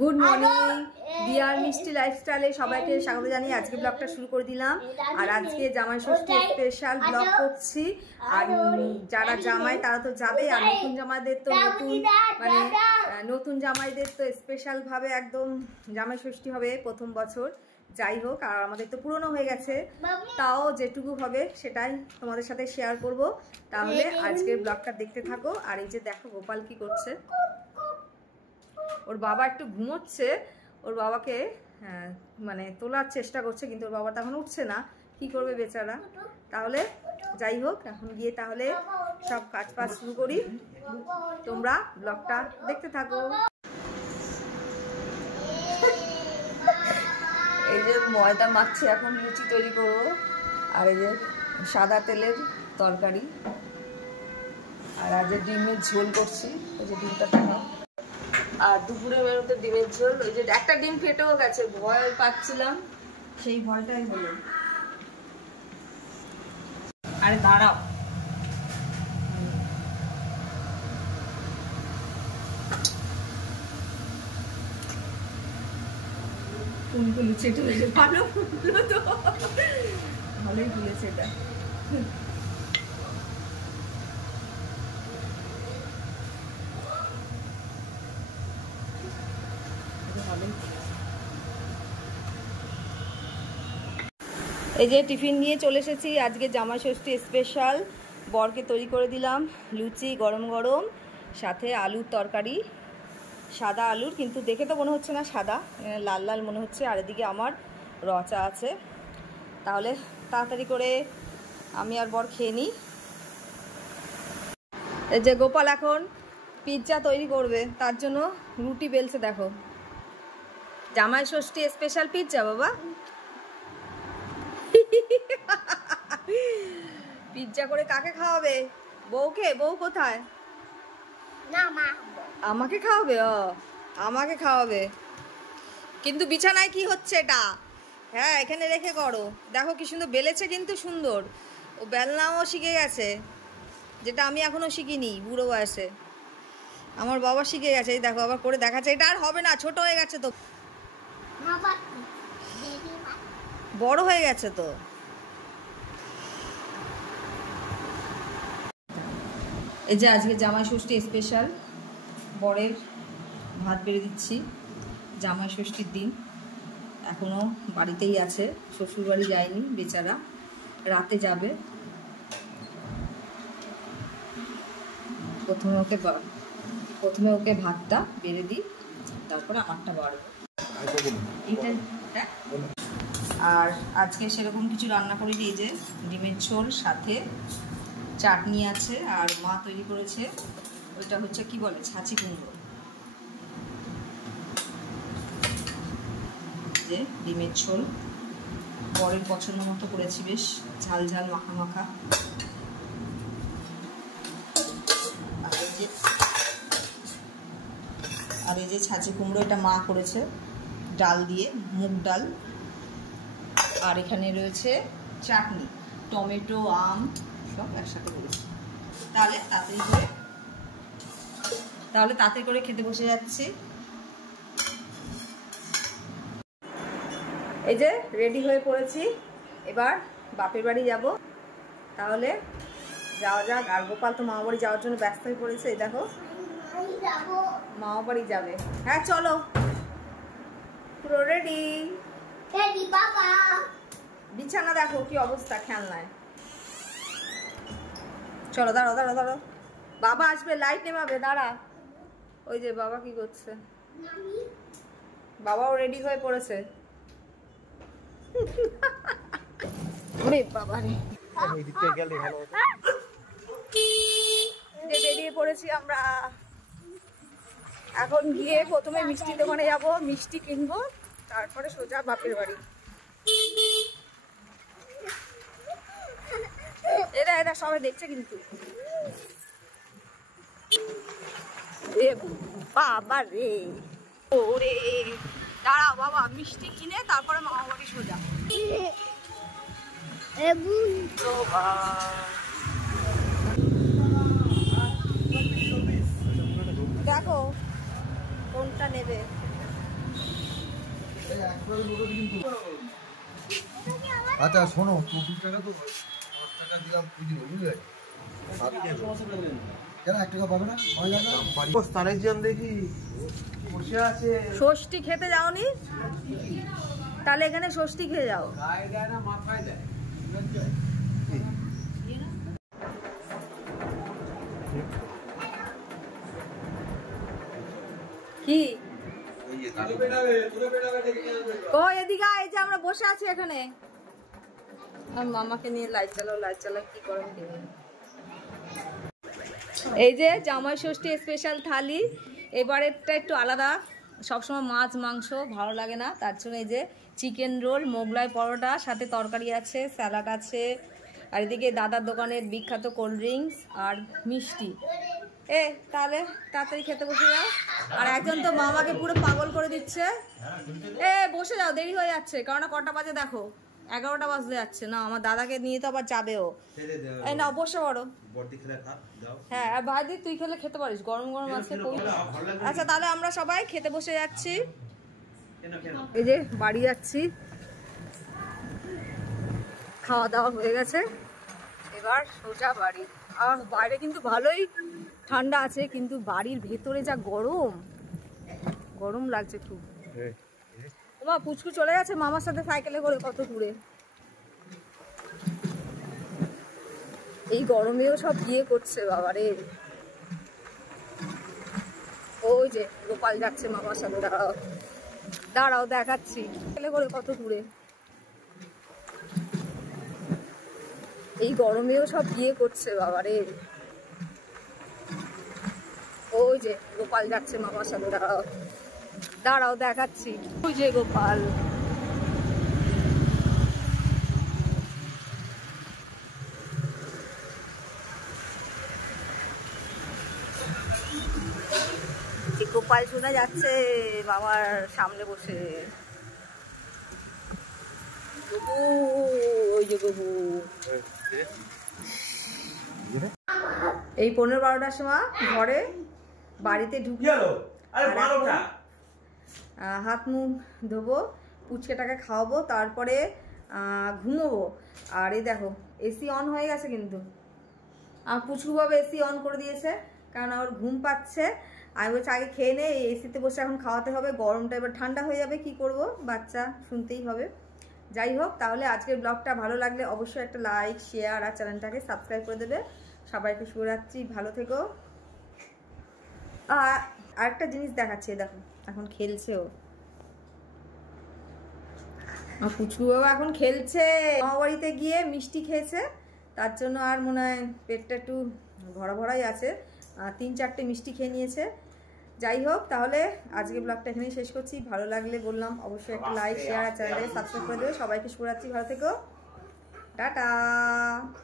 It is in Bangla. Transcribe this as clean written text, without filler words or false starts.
গুড মর্নিং ডিয়ার মিষ্টি লাইফস্টাইলে সবাইকে স্বাগত জানিয়ে আজকে ব্লগটা শুরু করে দিলাম। আর আজকে জামাই ষষ্ঠী স্পেশাল ব্লগ করছি। আর যারা জামাই তারা তো যাবে, আর নতুন জামাইদের তো নতুন জামাইদের তো স্পেশাল ভাবে একদম জামাই ষষ্ঠী হবে প্রথম বছর। যাই হোক, আর আমাদের তো পুরনো হয়ে গেছে, তাও যেটুকু হবে সেটাই তোমাদের সাথে শেয়ার করব। তাহলে আজকের ব্লগটা দেখতে থাকো। আর এই যে দেখো গোপাল কি করছে, ওর বাবা একটু ঘুমোচ্ছে, ওর বাবাকে তোলার চেষ্টা করছে, কিন্তু ওর বাবা তখন উঠছে না, কি করবে বেচারা। তাহলে যাই হোক, এখন গিয়ে তাহলে সব কাজ বাজ শুরু করি, তোমরা ব্লগটা দেখতে থাকো। এই যে ময়দা মাখছে, এখন লুচি তৈরি করবো। আর এই যে সাদা তেলের তরকারি, আর আজ ডিমের ঝোল করছি। ওই যে ডিমটা দেখাও। আর দুপুরের মেনুতে ডিমের ঝোল। ওই যে একটা ডিম ফেটেও গেছে, ভয় পাচ্ছিলাম, সেই ভয়টাই হলো। আরে দাঁড়াও, ফুলগুলো চেটে ভালো ফুলগুলো তো ভালোই ফুলেছে এটা। এই যে টিফিন নিয়ে চলে এসেছি। আজকে জামাই ষষ্ঠী স্পেশাল বরকে তৈরি করে দিলাম লুচি গরম গরম, সাথে আলুর তরকারি, সাদা আলুর, কিন্তু দেখে তো মনে হচ্ছে না সাদা, লাল লাল মনে হচ্ছে। আর এদিকে আমার রচা আছে। তাহলে তাড়াতাড়ি করে আমি আর বর খেয়ে নিই। এই যে গোপাল এখন পিৎজা তৈরি করবে, তার জন্য রুটি বেলছে। দেখো, জামাই ষষ্ঠী স্পেশাল পিৎজা। বাবা পিৎজা করে কাকে খাওয়াবে? বউকে? বউ কোথায়? আমাকে খাওয়াবে? আমাকে খাওয়াবে, কিন্তু বিছানায় কি হচ্ছে এটা? হ্যাঁ, এখানে রেখে করো। দেখো কি সুন্দর বেলেছে, কিন্তু সুন্দর। ও বেলনাও শিখে গেছে, যেটা আমি এখনো শিখিনি বুড়ো বয়সে। আমার বাবা শিখে গেছে, এই দেখো আবার করে দেখাচ্ছে। এটা আর হবে না, ছোট হয়ে গেছে তো, বড় হয়ে গেছে তো। এই যে আজকে জামাই ষষ্ঠী স্পেশাল বরের ভাত বেড়ে দিচ্ছি। জামাই ষষ্ঠীর দিন এখনো বাড়িতেই আছে, শ্বশুর বাড়ি যায়নি বেচারা, রাতে যাবে। প্রথমে ওকে ভাতটা বেড়ে দিই, তারপরে আমারটা বাড়বো। আর আজকে সেরকম কিছু রান্না করিনি। এই যে ডিমের ঝোল, সাথে চাটনি আছে, আর মা তৈরি করেছে ওইটা হচ্ছে কি বলে, ছাঁচি কুমড়ো। যে ডিমের ঝোল বরের পছন্দ মতো করেছি, বেশ ঝাল ঝাল মাখা মাখা। আর এই যে ছাঁচি কুমড়ো, এটা মা করেছে ডাল দিয়ে, মুগ ডাল। আর এখানে রয়েছে চাটনি, টমেটো আম সব একসাথে করেছি। তাহলে তাড়াতাড়ি করে খেতে বসে যাচ্ছি। এই যে রেডি হয়ে পড়েছি, এবার বাপের বাড়ি যাব। তাহলে যাওয়া যাক। আর গোপাল তো মামা বাড়ি যাওয়ার জন্য ব্যস্ত হয়ে পড়েছে। এই দেখো, মামা বাড়ি যাবে। হ্যাঁ চলো, পুরো রেডি। বিছানা দেখো কি অবস্থা, খেলনায়। চলো, দাঁড়ো দাঁড়ো দাঁড়ো, বাবা আসবে, লাইট নেভাবে, দাঁড়া। ওই যে বাবা কি করছে, বাবাও রেডি হয়ে পড়েছে। বাবা রে, বেরিয়ে পড়েছি আমরা। এখন গিয়ে প্রথমে মিষ্টি দোকানে যাবো, মিষ্টি কিনবো, তারপরে সোজা বাপের বাড়ি। এরা সবাই দেখছে কিন্তু। বাবা রে, ওরে দাঁড়াও বাবা, মিষ্টি কিনে তারপরে মামা বাড়ি সোজা। দেখো কোনটা নেবে। আচ্ছা শোনো 20 টাকা তো 10 টাকা দিলাম বুঝলি বুঝলে কেন 1 টাকা পাবে না স্থানের দেখি বসে আছে ষষ্ঠী খেতে যাওনি তাহলে এখানে ষষ্ঠী খেয়ে যাও। মাথায় দেয় কি ও এদিকে এই যে আমরা বসে আছি এখানে আর মামাকে নিয়ে লাইট চালাও কি গরম দিবে। এই যে জামাই ষষ্ঠী স্পেশাল থালি, এবারেরটা একটু আলাদা, সবসময় মাছ মাংস ভালো লাগে না, তার জন্য এই যে চিকেন রোল, মোগলাই পরোটা, সাথে তরকারি আছে, স্যালাড আছে, আর এদিকে দাদার দোকানের বিখ্যাত কোল্ড ড্রিঙ্কস আর মিষ্টি। তাহলে তাড়াতাড়ি খেতে বসে যাও। আর একজন তো মামাকে পুরো পাগল করে দিচ্ছে। বসে যাও, দেরি হয়ে যাচ্ছে, কারণ কটা বাজে দেখো, 11টা বাজতে যাচ্ছে না। আমার দাদাকে নিয়ে তো আবার যাবেও। না বসে পড়ো। হ্যাঁ আর ভাইদি তুই খেলে খেতে পারিস, গরম গরম আছে। আচ্ছা তাহলে আমরা সবাই খেতে বসে যাচ্ছি। এই যে বাড়ি যাচ্ছি, খাওয়া দাওয়া হয়ে গেছে, এবার সোজা বাড়ি। আর বাইরে কিন্তু ভালোই ঠান্ডা আছে, কিন্তু বাড়ির ভেতরে যা গরম লাগছে খুব। তোমার পুচকু চলে গেছে মামার সাথে সাইকেলে করে কত দূরে। এই গরমেও সব বিয়ে করছে বাবারে। ওই যে গোপাল যাচ্ছে মামার সাথে, দাঁড়াও দেখাচ্ছি সাইকেলে করে কত দূরে। এই গরমেও সব বিয়ে করছে বাবারে। ওই যে গোপাল যাচ্ছে মামার সাথে, দাঁড়াও দেখাচ্ছি। ওই যে গোপাল। গোপাল শোনা যাচ্ছে বাবার সামনে বসে। ওই যে গবু এই 15-12টার সময় ঘরে বাড়িতে ঢুকে হাত মুখ ধোবো, পুচকেটাকে খাওয়াবো, তারপরে ঘুমোবো। আর এই দেখো এসি অন হয়ে গেছে, কিন্তু আর পুচকু বাবা এসি অন করে দিয়েছে, কারণ ওর ঘুম পাচ্ছে। আমি বলছি আগে খেয়ে নে, এসিতে বসে এখন খাওয়াতে হবে, গরমটা এবার ঠান্ডা হয়ে যাবে, কি করব, বাচ্চা শুনতেই হবে। যাই হোক, তাহলে আজকের ব্লগটা ভালো লাগলে অবশ্যই একটা লাইক, শেয়ার আর চ্যানেলটাকে সাবস্ক্রাইব করে দেবে। সবাইকে শুভরাত্রি, ভালো থেকো। আরেকটা জিনিস দেখাচ্ছে, দেখো এখন খেলছে ও, পুচকু বাবা এখন খেলছে। মামা বাড়িতে গিয়ে মিষ্টি খেয়েছে, তার জন্য আর মনে হয় পেটটা একটু ভরাই আছে, 3-4টে মিষ্টি খেয়ে নিয়েছে। যাই হোক, তাহলে আজকে ব্লগটা এখানেই শেষ করছি। ভালো লাগলে বললাম অবশ্যই একটা লাইক, শেয়ার আর চ্যানেলটাকে সাবস্ক্রাইব করে দেবে। সবাইকে শুভরাত্রি, ভালো থেকো, টাটা।